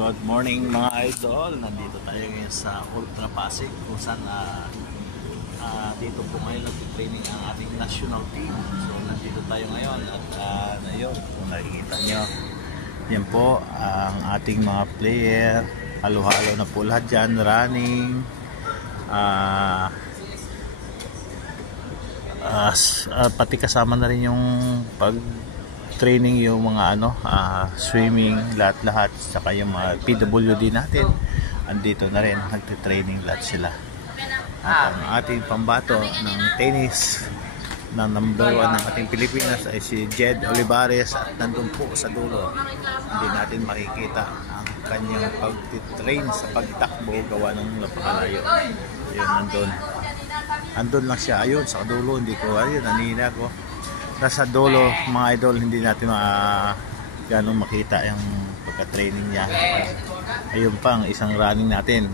Good morning mga idol. Nandito tayo ngayon sa Ultra Pasig kung saan dito po ngayon nag-training ang ating national team. So nandito tayo ngayon at ngayon kung nakikita nyo, yan po ang ating mga player. Halo-halo na po lahat dyan, running, pati kasama na rin yung training, yung mga swimming, lahat-lahat, saka yung mga PWD natin andito na rin, nagte-training lahat sila. At ang ating pambato ng tennis na number 1 ng ating Pilipinas ay si Jed Olivares, at nandun po sa dulo. Hindi natin makikita ang kanyang pag-train sa pagtakbo gawa ng napakalayo. Yun, andun lang siya, ayun sa dulo, hindi ko, ayun, nanina ko nasa dulo mga idol, hindi natin ganong makita yung pagka-training niya. Ayun pa ang isang running natin,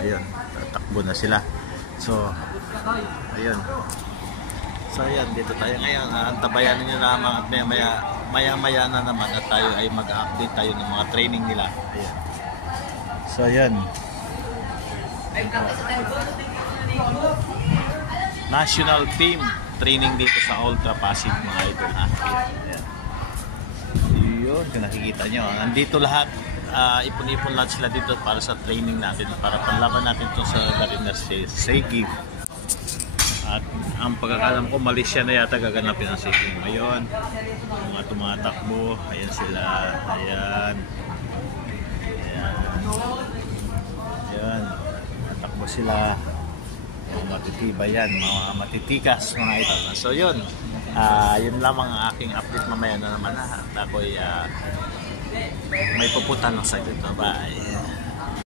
ayun, tatakbo na sila. So ayun, dito tayo ngayon. Antabayanan nyo lamang at maya na naman at tayo ay mag-update tayo ng mga training nila. Ayun. So ayun, national team training dito sa Ultra Pasig mga idol. Ayan. Yun, kung nakikita nyo, andito lahat, ipon-ipon lahat sila dito para sa training natin, para panlaban natin ito sa Gariner Segi. At ang pagkakalam ko, Malaysia na yata gaganapin ang Segi ngayon. Mga tumatakbo, ayan sila, ayan, tatakbo sila. Matitibay yan, mga matitikas mga idol. So yun, yun lamang ang aking update mamaya na naman, at ako'y may pupuntan lang sa dito. Bye.